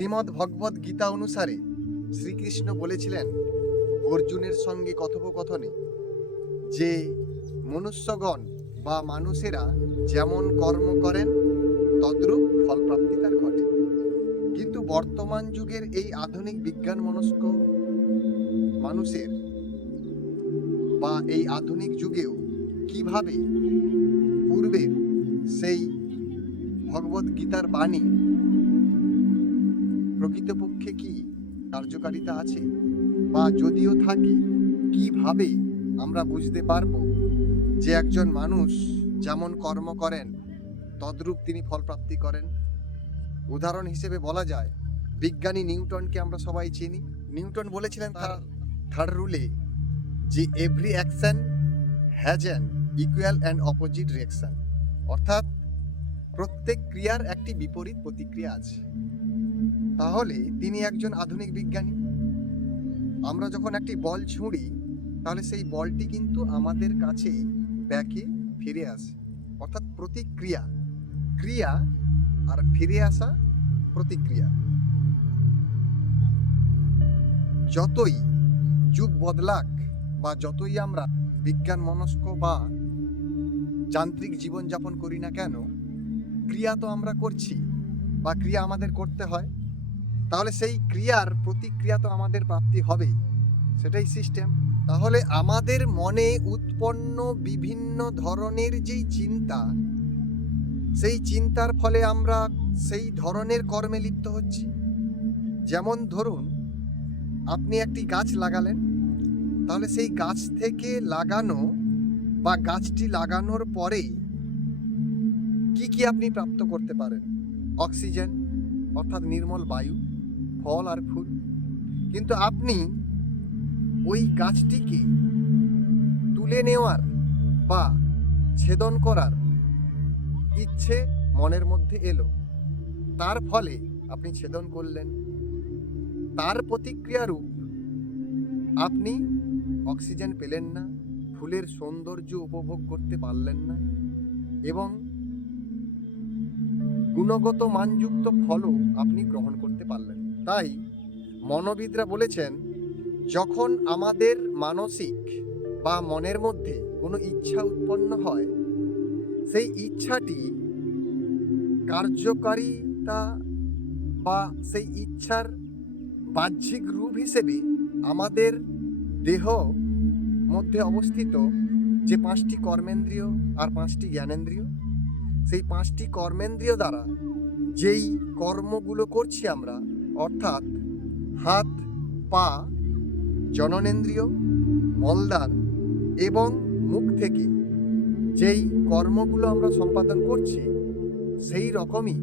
শ্রীমদ্ ভগবদ গীতা অনুসারে শ্রীকৃষ্ণ বলেছিলেন অর্জুনের সঙ্গে কথোপকথনে যে মনুষ্যগণ বা মানুষেরা যেমন কর্ম করেন তদ্রূপ ফলপ্রাপ্তি তার ঘটে। কিন্তু বর্তমান যুগের এই আধুনিক বিজ্ঞান মনস্ক মানুষের বা এই আধুনিক যুগেও কিভাবে পূর্বের সেই ভগবদ গীতার বাণী প্রকৃতপক্ষে কি কার্যকারিতা আছে, বা যদিও থাকে কিভাবে আমরা বুঝতে পারব যে একজন মানুষ যেমন কর্ম করেন তদ্রূপ তিনি ফলপ্রাপ্তি করেন। উদাহরণ হিসেবে বলা যায়, বিজ্ঞানী নিউটনকে আমরা সবাই চিনি। নিউটন বলেছিলেন তার থার্ড রুলে যে every action has an equal and opposite reaction, অর্থাৎ প্রত্যেক ক্রিয়ার একটি বিপরীত প্রতিক্রিয়া আছে। তাহলে তিনি একজন আধুনিক বিজ্ঞানী। আমরা যখন একটি বল ছুঁড়ি তাহলে সেই বলটি কিন্তু আমাদের কাছেই ব্যাকে ফিরে আসে, অর্থাৎ প্রতিক্রিয়া, ক্রিয়া আর ফিরে আসা প্রতিক্রিয়া। যতই যুগ বদলাক বা যতই আমরা বিজ্ঞান মনস্ক বা যান্ত্রিক জীবনযাপন করি না কেন, ক্রিয়া তো আমরা করছি বা ক্রিয়া আমাদের করতে হয়। তাহলে সেই ক্রিয়ার প্রতিক্রিয়া তো আমাদের প্রাপ্তি হবেই, সেটাই সিস্টেম। তাহলে আমাদের মনে উৎপন্ন বিভিন্ন ধরনের যেই চিন্তা, সেই চিন্তার ফলে আমরা সেই ধরনের কর্মে লিপ্ত হচ্ছি। যেমন ধরুন, আপনি একটি গাছ লাগালেন, তাহলে সেই গাছ থেকে লাগানো বা গাছটি লাগানোর পরে কি কি আপনি প্রাপ্ত করতে পারেন? অক্সিজেন, অর্থাৎ নির্মল বায়ু, ফল আর ফুল। কিন্তু আপনি ওই গাছটিকে তুলে নেওয়ার বা ছেদন করার ইচ্ছে মনের মধ্যে এলো, তার ফলে আপনি ছেদন করলেন। তার প্রতিক্রিয়ারূপ আপনি অক্সিজেন পেলেন না, ফুলের সৌন্দর্য উপভোগ করতে পারলেন না, এবং গুণগত মানযুক্ত ফলও আপনি গ্রহণ করতে পারলেন। তাই মনোবিদরা বলেছেন, যখন আমাদের মানসিক বা মনের মধ্যে কোনো ইচ্ছা উৎপন্ন হয়, সেই ইচ্ছাটি কার্যকারিতা বা সেই ইচ্ছার বাহ্যিক রূপ হিসেবে আমাদের দেহ মধ্যে অবস্থিত যে 5টি কর্মেন্দ্রিয় আর 5টি জ্ঞানেন্দ্রিয়, সেই 5টি কর্মেন্দ্রিয় দ্বারা যেই কর্মগুলো করছি আমরা, অর্থাৎ হাত, পা, জননেন্দ্রিয়, মলদ্বার এবং মুখ থেকে যেই কর্মগুলো আমরা সম্পাদন করছি, সেই রকমই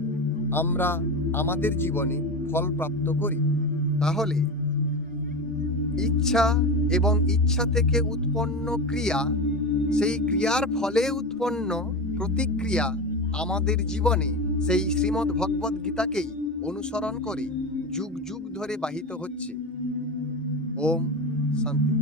আমরা আমাদের জীবনে ফল প্রাপ্ত করি। তাহলে ইচ্ছা এবং ইচ্ছা থেকে উৎপন্ন ক্রিয়া, সেই ক্রিয়ার ফলে উৎপন্ন প্রতিক্রিয়া আমাদের জীবনে সেই শ্রীমদ্ ভগবদ গীতাকেই অনুসরণ করে যুগ যুগ ধরে বাহিত হচ্ছে। ওম শান্তি।